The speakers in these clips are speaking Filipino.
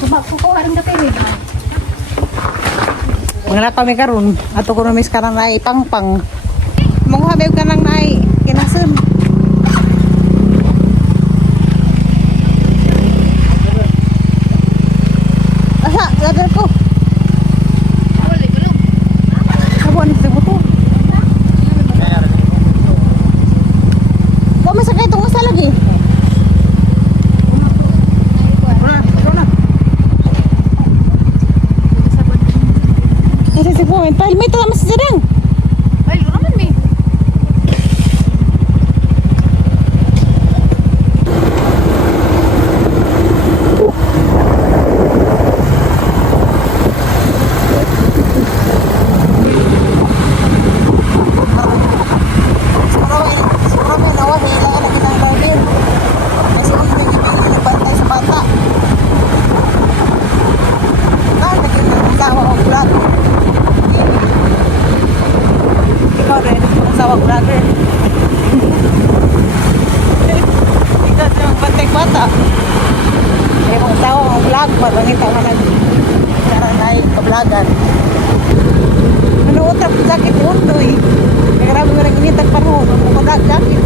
Kukuha rin ka pinig. Mga kami karon ato ko namis karang nai pangpang. Mga habib ka nang nai kinasun. Asa, ladar ko. Kabuan sa buto. Kau masih kayak tunggu saya lagi. Ini si Puan, Palmi itu masih sedang. Ay, yun naman, may. Ano utak sakit undo eh. Grabe mo rin initag panahon. Magpadag sakit.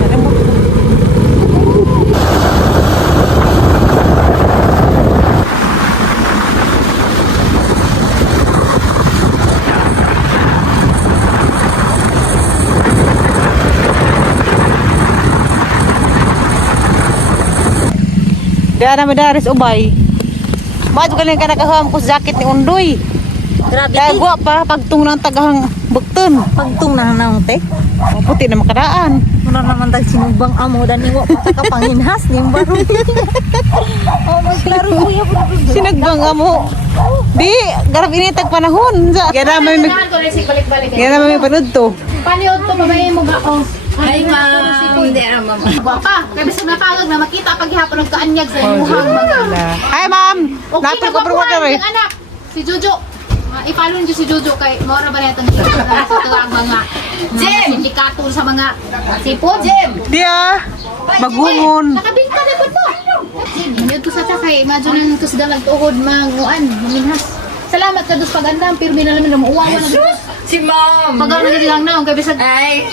Nalamot ko. Diyan na madaris ubay. Ba't ka lang ka nakaham ko sa jacket ni Undoy? Grabe. Kaya gwa pa pagtung ng tagahang bukton. Pagtung na nang te. Ang puti na makadaan. Muna naman tag sinubang amo dan iwa pa ka panginhas ni baro. Oh, maglaro kuya po. Sinagbang amo. Di, garap initag panahon. Kaya naman may balik-balik. kaya naman may panood to. Paniod to, babae mo ba? Oh. Ay, ma'am. Hindi na, ma'am. Gwapa, kaya bisa napagag na makita paghihapon ng kaanyag sa imuhang mga. Hi ma'am. Okay, Natol ko pero water eh. anak. Si Jojo. I-follow niyo si Jojo kay Maura ba natin sa mga sindikato sa mga sipon. Di ah. Bagungon. Nakabingka na po to. Maniyod ko sa kay imagine nang kus dalag tuhod manguan, maminhas. Salamat ka dos pagandam pirmi na naman umuuwa na. Si ma'am. Pagano na lang na kay bisag Ay,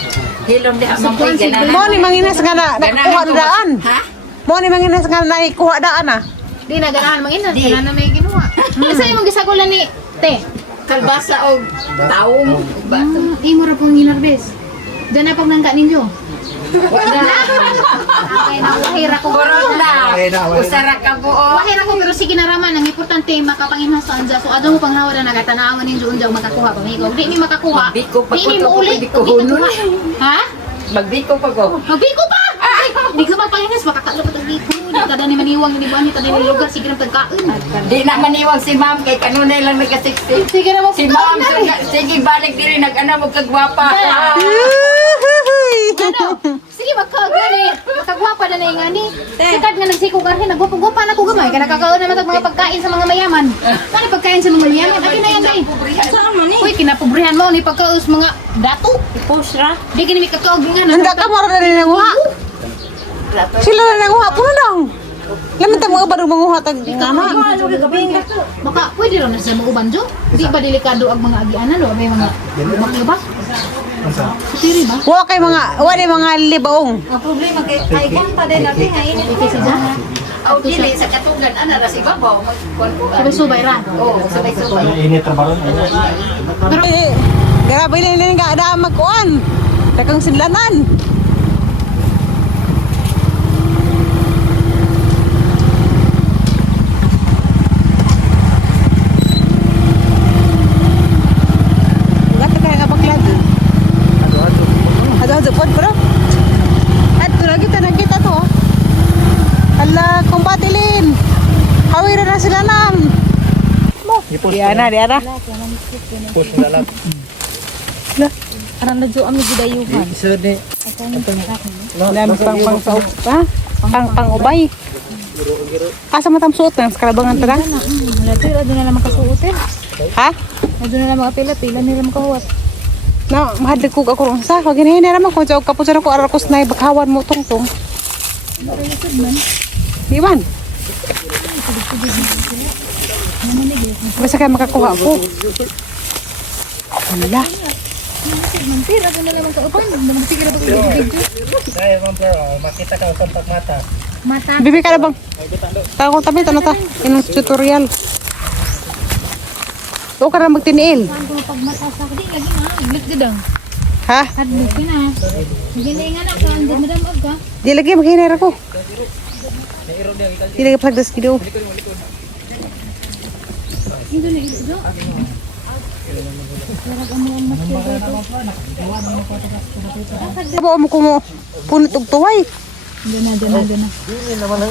hilom di ako kay ganan. Mo ni manginas nga na nakuha na daan. Ha? Mo ni manginas nga na ikuha daan ah. di na ganahan manginan, na may ginawa. Kasi yung gisagulan ni te. Kalbasa o taong. Imo ra pong ginarbes. Diyan na pag nangka ninyo. Okay na, wahira ko. Corona. Usara ka po. Wahira ko pero sige na raman. Ang importante makapanginhas sa anja. So adto mo panghawa na nagatanawan ninyo unjang makakuha pa migo. Di ni makakuha. Magbiko pa Di ni ko, mo ulit. pwede ko hunol. Ha? Magbiko pa ko. Magbiko pa! Ay! Di ka magpanginhas. Makakalapot ang liko. Di ka na ni maniwang. Di ba ni tayo lugar. Sige na pagkain. Di na maniwag si ma'am kay kanunay lang nagkasiksi. Sige na mo. Si ma'am, sige balik diri nag-ana mo kagwapa. Ano? Sige, magkagani. Magkagwapa na na yung ani. Sikat nga nagsikugarhin. Nagwapa-gwapa na ko gamay. Kaya nakakaon naman ang mga pagkain sa mga mayaman. Ano pagkain sa mga mayaman? Akin na yan ay. Saan man ni? Uy, kinapobrihan mo. Ni pagkaos mga dato. Ipos ra. Di kinimi katuog nga. Handa ka mo na rin nanguha. Sila na nanguha po na lang. Lamit ang mga barong manguha tag nga na. Maka, pwede rin na sa mga uban, Jo. Di ba delikado ang mga agianan? O may mga lubak-lubak? Sutiri ba? Wala mga libaong. Ang problema kay ay kanta din natin nga ini. Ito si Ja. Aw dili sa katugan ana ra si babaw magkuan-kuan. Sabay-subay ra. Oo, sabay-sabay. Pero, Grabe na nga ada magkuan. Takang sidlanan. Gato kaya nga baklado. Ado pod bro. At kita nakita to. Hala, kumbatilin. Hawira na sila nam. Diana. Push na lang. Karang nadyo ami gidayuhan. Isa ni. Dami pang ubay. Asa mo tam suot ng kalabangan tara? Lato ado na lang makasuotin. Ha? Ado na lang makapila-pila nila makahuwat. Na, mahadlig ko ako ron sa. Wag hinahin na naman ko. Diyan kapusan ako arakos na ibaghawan mo tungtong. Di man? Basta kayo makakuha po. Hala. Mampir, ako na naman kaupan. Mampir ako sa video. Ay, ma'am, pero makita ka sa pagmata. Mata. Bibi ka na bang? Tago tabi, tanong ta. Inong tutorial. Oo ka na magtiniil. Saan ko pagmata sa akin? Lagi na. Iglit gidang. Ha? Hadlok ka na. Hindi nga na ka. Hindi madamag ka. Di lagi, maghinay ako. Di lagi pagdas gido. Hindi na ilo. Abo mo kumo punot og tuway. Dana.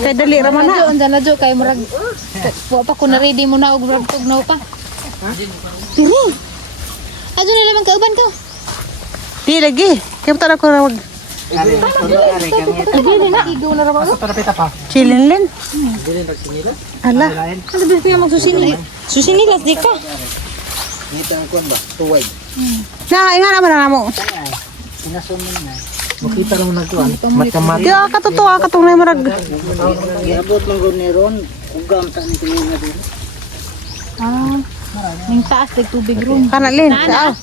Kay dali ra man na. Andala jo kay murag. Wa pa ko na ready mo na og murag tugnaw pa. Dili. Adto na naman kauban ka. Di lagi. Kaya ta ko ra mag Dili na. Igo na ra ba? chilin len. Ala. Ano ba siya magsusini? Susinilas di ka. Na inga naman na mo. Makita lang nagkuhan. Matamat. Di ka totoo ka tunay marag. Iabot lang ko ni Ron. Ugam sa ni kanina din. Ah. Ning taas tig tubig room. Kana len. Sa.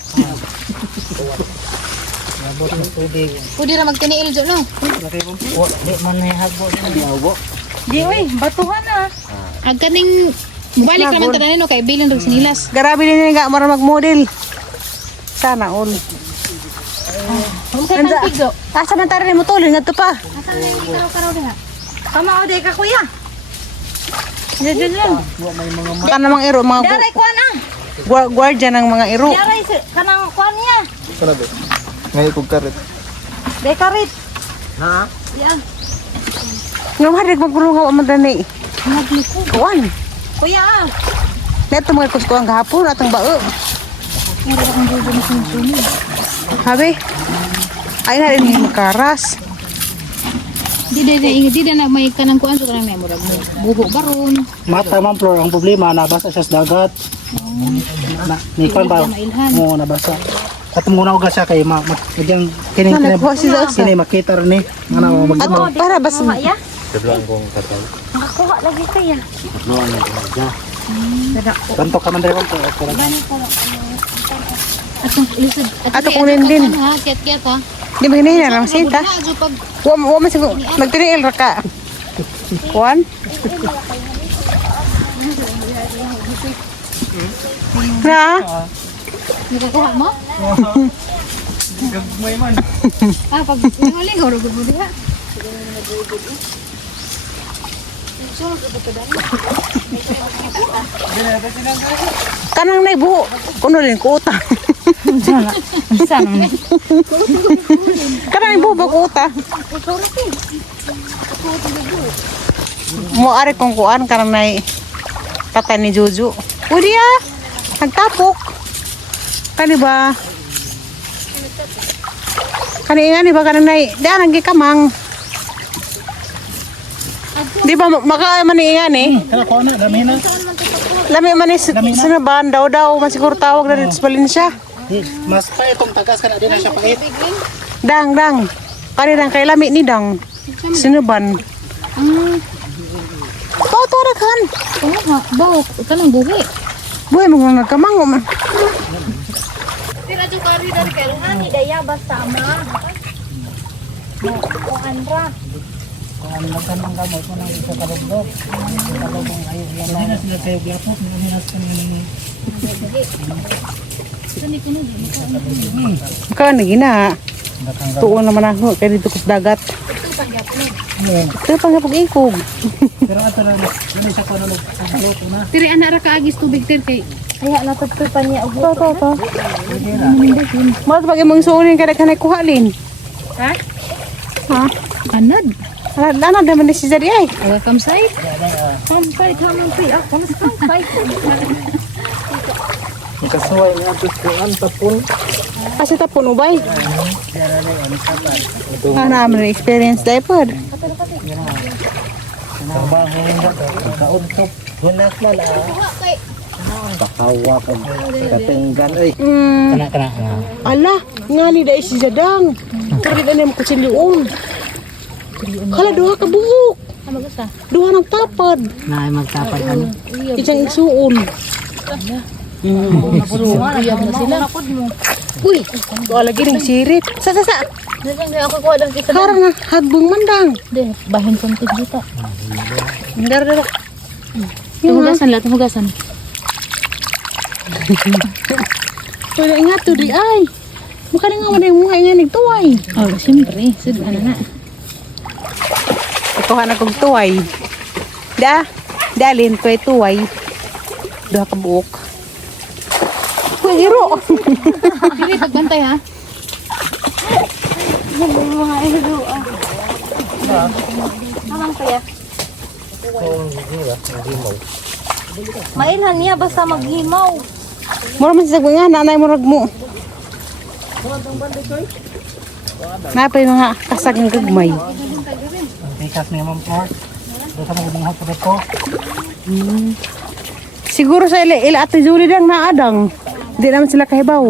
Iabot ng tubig. Pwede ra magtiniil jo no. Di man na hagbo ni Abo. Di oy, batuhan na. Ag kaning balik naman tanan no kay bilin rog sinilas. Garabi din nga mara mag-model. Sana all. Kung sa tangkig jo. Asa man tara ni mo tulin ngadto pa. Asan ni karaw-karaw diha? Tama o di ka kuya. Diyan. Kana mang iro mga Daray kuan ang. guardian ng mga iro. Daray kanang kuan niya. Sanabi. Ngayon kong karit. Day karit. Ha? Yan. Ngam hadig magpulong nga man dani. Nagliko. Kuan. Kuya ah. Neto mga kusko ang gahapon atong bao. Ira akong dudo na sini. Habi. Ay na rin yung karas. Di na may kanang kuan so kanang may murag mo. Buho baron. Mata man, Flor. Ang problema, nabasa siya sa dagat. Ni Kwan ba? Mailhan. Oo, nabasa. At muna uga siya kay kining Nagkuha si Zosa. kini makita rin eh. Mana mag Ato para bas Ya. Deblang kong katol. Nakakuha lagi kaya. Deblang kong ja. Kanto ka man dere ko. Atong lisod. Ato kunin din. Ha, kiat ha. Di ba hinahin na lang sinta? Ajo pag Wa man siguro magtiniil ra ka. Kuan. Na. nakakuha mo? Gagmay man. Ah, pag lingaw ra gud mo diha. Kanang nay buho. Kuno rin ko utang. Sana ni. Kanang buho ba ko utang? Mo ari kong kuan kanang nay tatay ni Jojo. Pwede ah. Nagtapok. Kani ba? Kani nga ni ba kanang nay? Daan ang gikamang. Di ba maka man ni nga ni? Kana ko na dami na. Lami man ni sinaban daw man siguro tawag na rin sa Valencia. Mas pa itong tagas kana din na siya pait. Dang. Kani dang kay lami ni dang. Sinaban. Toto ra kan. Oo nga, bawo kanang buhi. Boy mo nagkamango man. Tira jo kari dari kay ni daya basta ma. O andra. Ang nagkanang gamot mo nang isa kalugdog. Kalugdog ayo yan na sila kayo gyapot ni hinas kanini. Ka na gina. Tuon naman ako kay dito kus dagat. Ito pang hapog ikog. Pero ato na dili siya kuno luto na. Tiri ana ra kaagis tubig tir kay Kaya natagpay pa niya og To. Mas pag imong suunin kada kanay kuhalin. Ha? Ha? anad. Ano naman ni si Zari ay? Welcome side. Kampay tamang kuya. Kampay. Ikasuway ni ato kuan tapon. Kasi tapon ubay. Naman experience dahil po. Trabaho nga kauntop. Hunas na la. Bakawa ka katenggan ay. Kana. Ala, nga ni dahil si Zadang. Kari ka niya makutsilyoon. Kala doha ka buhok. Magusa. Duha nagtapad. Na magtapad ano. Isang isuon. Uyab na sila. Uy, wala lagi ng sirit. Sa. Hindi ako kuha lang kita. Karang na hagbong mandang. Hindi, bahin konti dito. Dara. Tumugasan lahat, tumugasan. Wala nga to di ay. Maka na nga wala yung mga nga nagtuway. Oh, siyempre. Sige, ano na. Ikuha na kong tuway. Dalin tuway. Duha ka buok. Uy, iro. Sige, pagbantay ha. Mga ilo. Tamang kaya. Mailhan niya basta maghimaw. Mura man sa nga, nanay mo rag mo. Napay mga kasag ng gagmay. Ang tikas niya ma'am po. Doon sa mga hapon ko. Siguro sa ila Ate Julie lang naadang. Hindi naman sila kahibaw.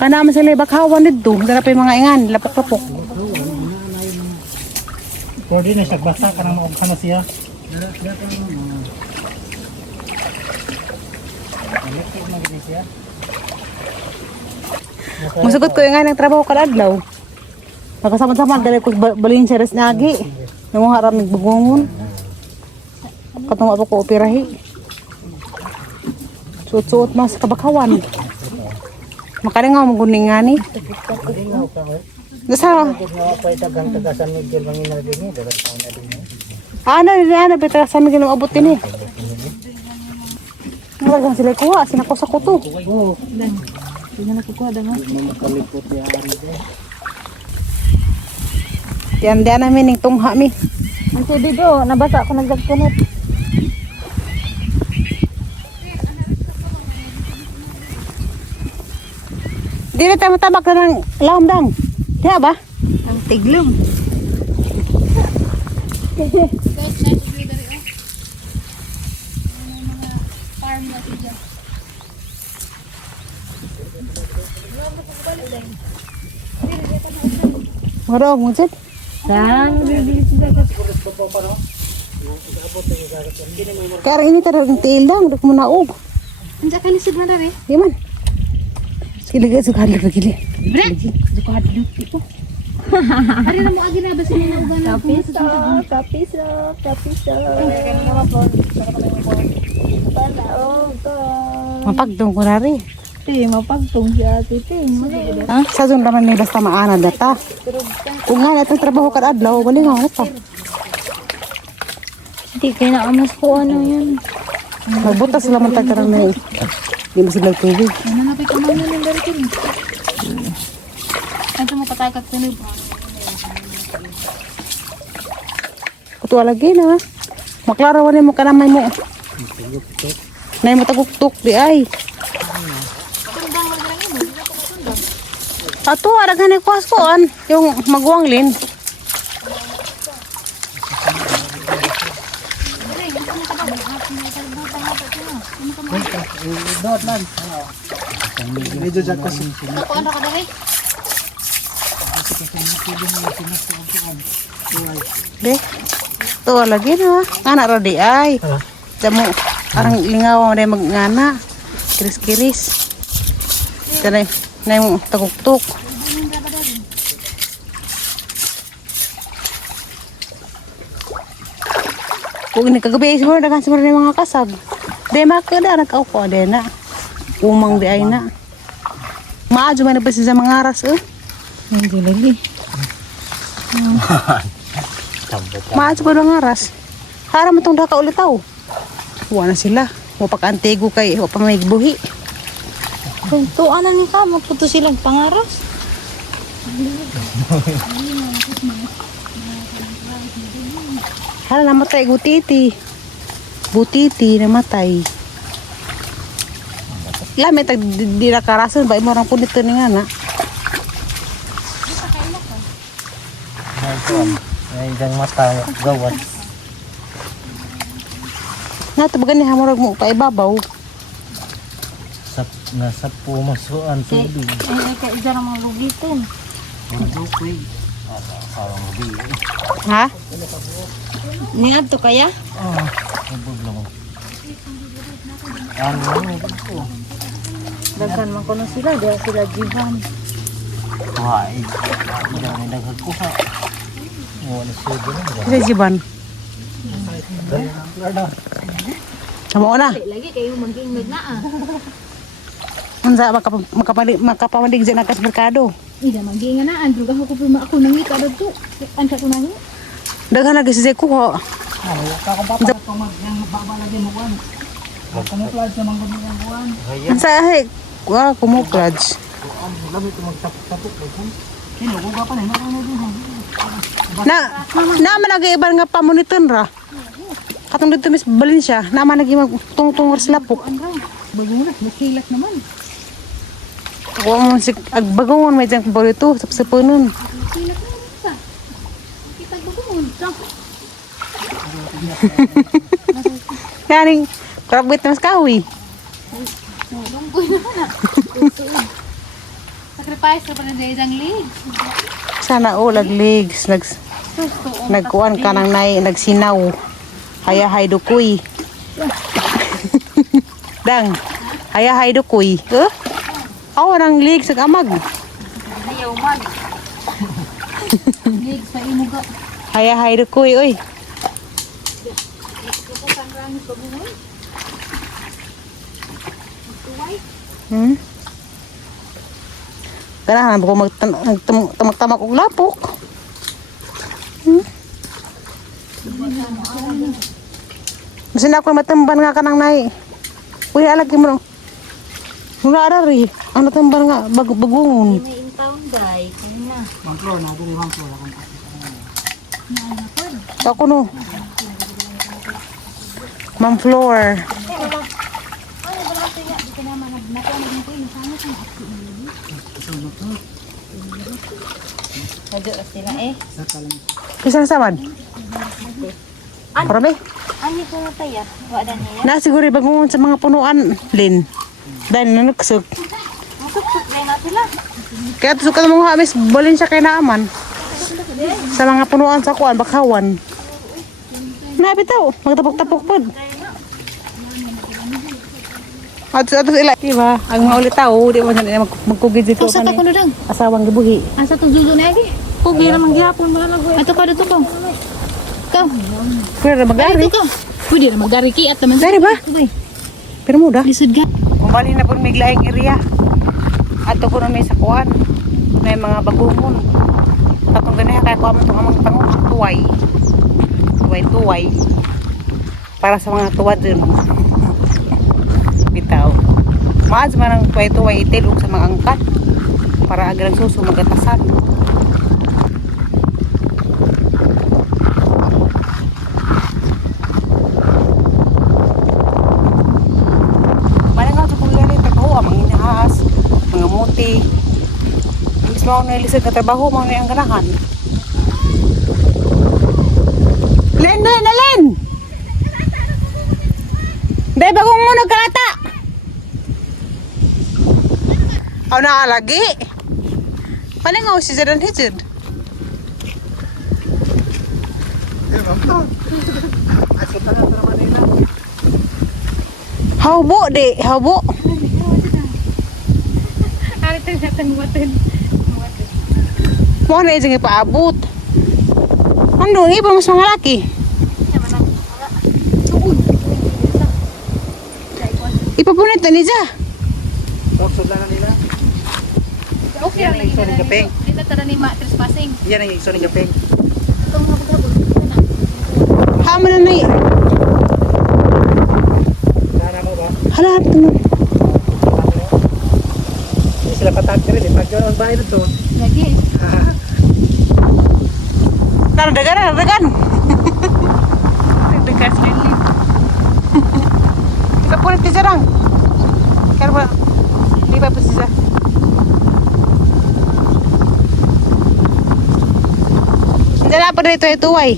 Kanaman sila bakhawan dito. Dara pa yung mga ingan, lapok-lapok. Pwede na siya basta ka nang maughan na siya. Masugot ko yung nga ng trabaho kadadlaw. Nakasama-sama dali ko balin sa res nagi. Nung haram nagbugungon. Katong ako ko operahi. Suot-suot mas kabakawan. Makanya nga maguning nga ni. Nasa? Ano, beta sa amin ginong abot din eh. Nalagang sila kuha, sinako sa kuto. Diyan namin yung tungha mi. Ang tubig do, nabasa ako nagdagpunot. Di na tayo matabak na ng lamdang. Diya ba? Ang tiglom. Marong mo sit. Saan? Kaya ini tayo ng tail lang. Duk mo naog. Ang ka lisod na rin. Di man. Sige, sukadlok lagi li. Hari na mo agi na ba sila na ugan na Kapiso. Mapagdong ko na rin. Mapagtong si ate, Ha? Sa doon naman may basta maana data. Kung nga natin trabaho ka adlaw, bali nga na pa. Hindi, kaya naamas ko ano yun. Magbutas sila man tagkarang na Hindi mo sila tubig. Nanapit ko naman yung dari ko rin. Ito mo patay ka tunog. Kutuwa lagi na. Maklarawan mo kanamay mo. Nay mo taguktok di ay. Ato, araghan ni kuwaskoan. Yung magwanglin. Doon lang. Medyo dyan kasi. Ako ano ka dari? De. Tuwa lagi na. Anak ra di ay. Damo arang lingaw mo day magngana. Kiris-kiris. Tanay nay mo taguktok. Kung ini kagabi siguro dagan siguro ni mga kasag. De makada nagkaupo de na. Umang di ay na. Maadyo man na pa sa mga aras Hindi lagi. Maadyo pa ng aras. Harap mo itong daka ulit tao. Huwag na sila. Huwag pagka-antego kay huwag pa may buhi. Kung tuanan ni ka, magputo silang pangaras. Hala namatay gutiti. Butiti namatay. Lamit tag di nakarasan ba mo rang punit ni nga na. Ay, dang mata gawat. Nga tabagan ni hamurag mo pa ibabaw. Nasa pumasuan tubig. Ay, kaya dyan ang mga lugitin. Ha? Niad to kaya? Daghan man ko na sila, diya sila jiban. Kasi Jiban. Sama na. Lagi kayo maging na ah. Unsa makapamandig sa nakas merkado. Ida maging na andro ka ko puma ako nangit adto to. Anta ko nangit. Daghan lagi si kuha. Kakapapa ito yung babalagay mo kuhan. Kamuflage naman ko niya kuhan. Unsa ay kumuklaj. Lamit ito magtapok-tapok. Sino, kung ka pa na, Naman nag-iban nga pamoniton ra. Katong dito Miss Valencia, naman nag tungtong sa lapok. Bagong na, nakilat naman. Ako mo si agbagongon may jang paborito sa sapunon. Nakilat naman sa. Kita bagong sa. Yaning krabit mas kawi. Lunggoy naman ah. Sacrifice sa para sa isang leg. Sana ulag legs nagkuan ka nang nagsinaw. Hayahay dukoy. Dang. Hayahay dukoy. Aw nang legs sa amag. Ayaw man. Leg sa imuga. Hayahay dukoy oy. Ganahan ko magtamak og lapok. Masin ako matamban nga kanang nay. Uy alagi mo. Mula ari, ang natamban nga bagungon. May intawon guys. Ayun na. Mang floor na, dili mang floor. Ako no. Ma'am Floor. Nadyo na sila eh. Kisang saman? Marami? Ani ko na tayo. Wala niya. Na siguro bagungon sa mga punuan, Lin. Dahil nanuksok. Masuk-suk na sila. Kaya tusukan mo nga, Miss Valencia kay naaman. Sa mga punuan sa kuan, bakawan. Nabitaw, magtapok-tapok po. Atos ila. Diba? Ang mga ulit tao, di mo na magkugid dito. Asa ta kuno dang? Asawang gibuhi. Asa to zuzo na lagi? Pugi naman gihapon wala lagoy. Ato ka dito ko. Ikaw. Pero na magari. Dito ka. Pwede na magari ki at naman. Dari ba? Pero muda. Lisod ka. Kumbali na po may laing area. Ato ko na may sakuan. Na yung mga bagumon. Katong ganyan kaya ko amang itong amang tuway. Tuway. Para sa mga tuwad dun. Bitaw. Maaz man ang tuway itilog sa mga angkat. Para agarang suso magatasan. Manang sa kulyari, trabaho, ang mga inahas, mga muti. Imbis mo ako nailisod na trabaho, mga ang ganahan. Len! Dahil bagong mo nagkalata! Aw nakalagi. Palingaw si Zadan Hijid. Haubo di, haubo. Ari ta natang waten. Mo na isang ipaabot. Ano, iba mas mga laki. Ipapunit na niya. Toksod lang na nila. Okay Yan ang iso ng gapeng. Dito tara ni ma trespassing. Yan ang iso ng gapeng. Itong habog-habog. Hama na na Nana mo ba? Hala, ito na. Hindi sila patag ka rin eh. Pag yun ang bahay dito. Lagi. Dagan. Dagan sila. Ipapunit ka jarang. Kaya ba? Di ba pa siya? Hindi na pa dito ito ay.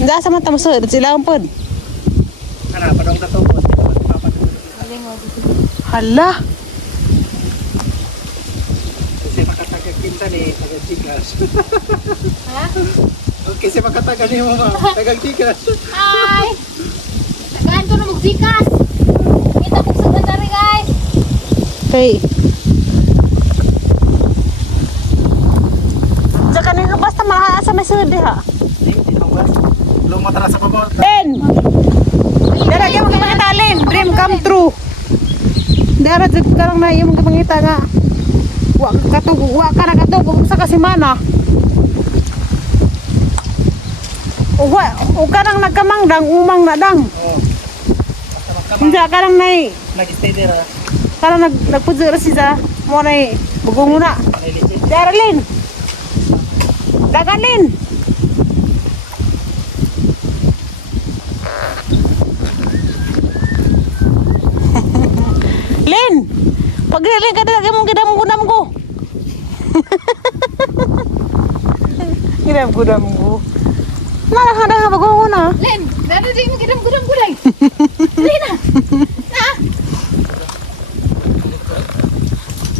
Hindi sa mata mo sila. Sila ang pod. Ano, padong katubos. Hala. Kasi makatag Pinsan ni taga-Chikas. Ha? Okay, si makataga ni mo ma. Taga-Chikas. Ay! Tagaan ko na magsikas. Kita ko sa gandari guys. Okay. Saka nang basta malaha sa may sud ha. Belum materasa pa mo. Len. Dara gyud mo pangita Len, dream come true. Dara jud karang na imong pangita nga. Wa ka na katug sa kasimana. O karang nagkamangdang umang na dang. Oh. Hindi karang nay Nag-stay there ha. karang nagpudyo ra siya mo nay bugong muna. Dara Len. Dagan Len. Len, pagdili ka na mong gidam ko. Gidam ko. Nara bago na. Len, dada di mo gidam-gudam gulay. Dali na. Na.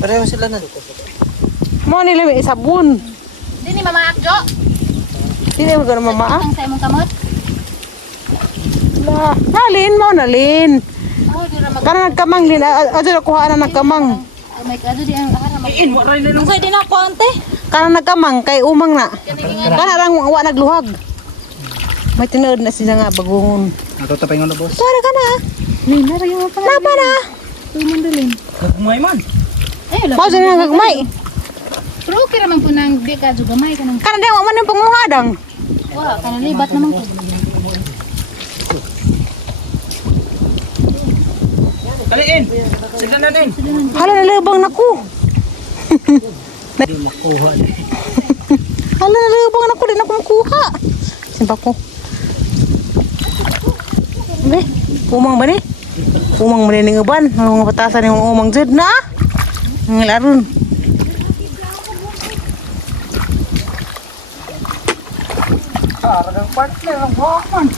Pareho sila na dito. Mo nila may sabon. Dini mama akjo. Hindi mo gano'n mama. Ang sa imong kamot. Nalin mo, nalin. Oh, di ra mag. Karena nagkamang lin. Ajo na kuha na nagkamang. May kado di ang ahara mag. In, mo rin lang. Pwede na ako, ante. Karena nagkamang kay umang na. Karena rang wa nagluhag. May tinood na siya nga bagungon. Natuto pa yung ano, boss? Sorry ka na. Nara yung mga Napa na. mandalin. Kagumay man. Eh, wala. Mao siya nga gagmay. Pero okay raman po nang di ka juga may kanang. Karena di man yung panguhadang. Wa, kanang libat naman ko. Kaliin. Sila na din. Hala nalabang na ko. Hindi makuha din. Hala nalabang na ko. Di na ko makuha. Simpa ko. Be, umang ba ni? Umang ba ni ngaban? Mga patasan yung umang jud na. Ngelaron. Parang partner ang hawak.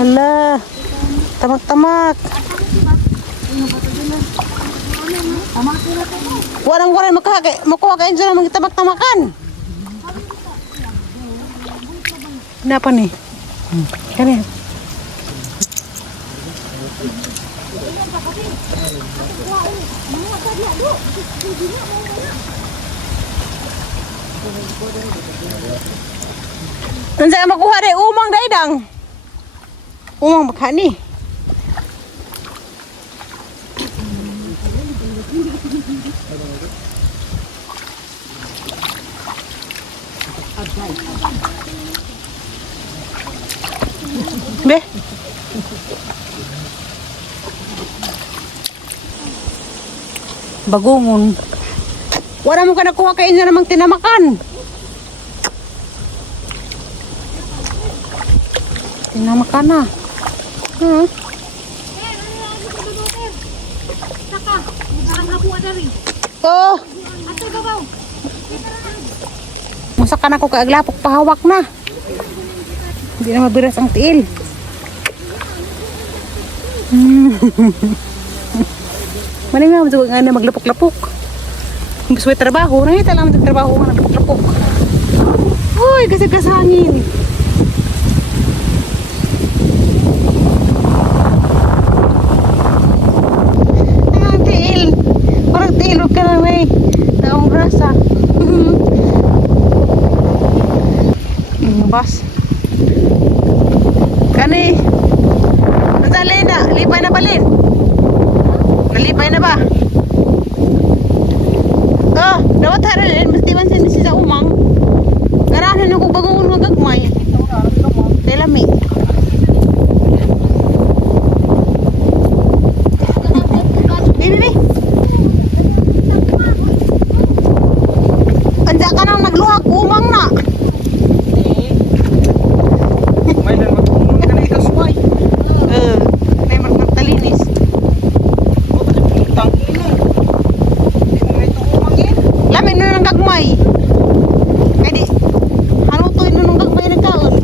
Hala. Tamak-tamak. Warang-warang makuha kain dyan ng tamak-tamakan. Kenapa nih? Kan ya? Nanti makuha deh umang daidang. Umang bakani. Be. Bagungon. Wala mo ka nakuha kain na namang tinamakan. Tinamakan na. Oh. Masakan ako kaaglapok pahawak na. Hindi na mabiras ang tiil. Maning nga nga na maglapok-lapok. Gusto may trabaho, nakita lang trabaho nga naglapok-lapok. Uy, gasag-gasangin. Ang tiil. Parang tiil ka na may taong rasa. Bas. Kani. Nandiyan na. Lipay na ba, Lin? Nalipay na ba? Oh, dapat haralin. Basta iwan siya sa umang. Garahan ako bagong magagmay. Telami. Bibi. Andiyan ka nang nagluhak. Umang na. May lang magpunong ka na ikasway. May magtalinis. Tang ina. Hindi mo ito umangin. Lamin na ng gagmay. Kaya di, halutoy na ng gagmay ng kaon.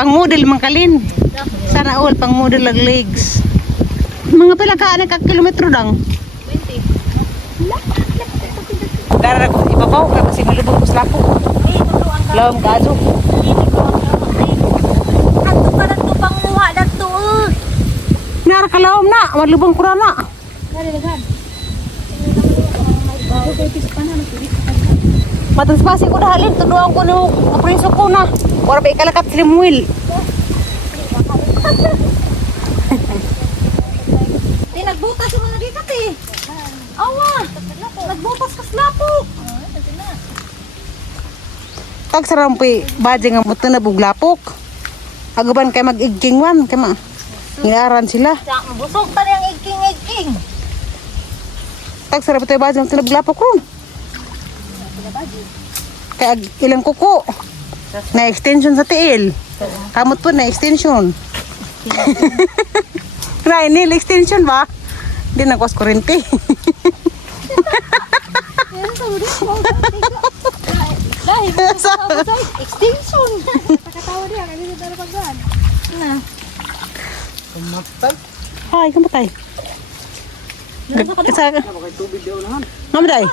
Pang model mangkalin. Sana all pang model lag legs. Mga pila ka kilometro dang. 20. Dara ko ibabaw ka kasi malubog ko sa lapo. Lawom ka ajo. Ato pa lang to pang muha dagto. Nara ka lawom na, malubong ko na. Matang spasi ko dahalin, tuduan ko no, kapriso ko na. Wala pa ikalakat slim wheel. Di nagbutas mo na di kati. Awa. Nagbutas ka slapo. Tag sarampi baje nga muto na buglapok. Agaban kay mag-igkingwan kay ma. Ngaran sila. Busog pa niyang iking-iking. Tag sarap tayo baje nga buglapok ron. Kay ilang kuko. Na extension sa tiil. Kamot po na extension. Rainil extension ba? Hindi na kuwas kurente. Dahil extension. Nakatawa niya kasi dito na pagdaan. Na. Kumatay. Ay, kamatay. Sa Bakit tubig daw naman? Ngamaday.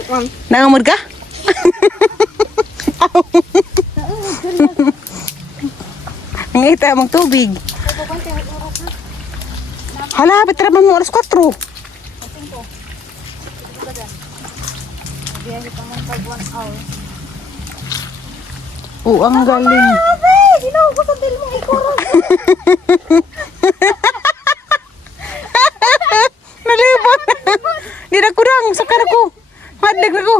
Tukang. Nangamod ka? Ngita mong tubig. Hala, betra mo oras 4. Oh, ang galing. Ginawa sa dil mong ikurang. Nalibot. Di na kurang, sakar ko. Madag na ko.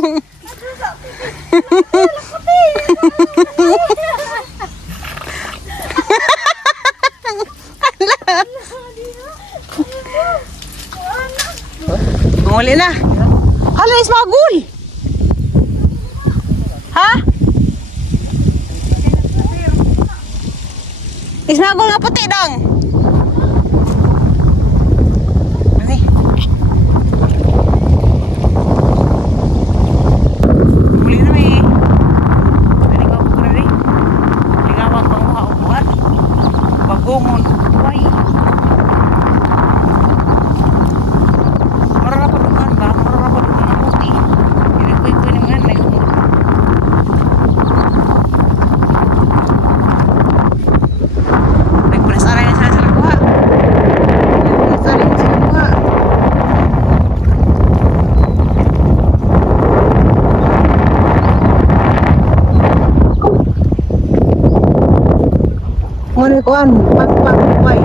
Muli na. Hala, ismagul. Ha? Ismagul nga puti dang. Ani. Muli na may. Ani ko ko rin. Lingawan ko ang upuan. Bagumon tuway. Mararapadukan ba? Mararapadukan ang puti. Pinagkuy-kuy naman na yung nagpunasaray na sila sa lakuha. Nagpunasaray na sa lakuha. Ngunit kuan, pag-pag-pag.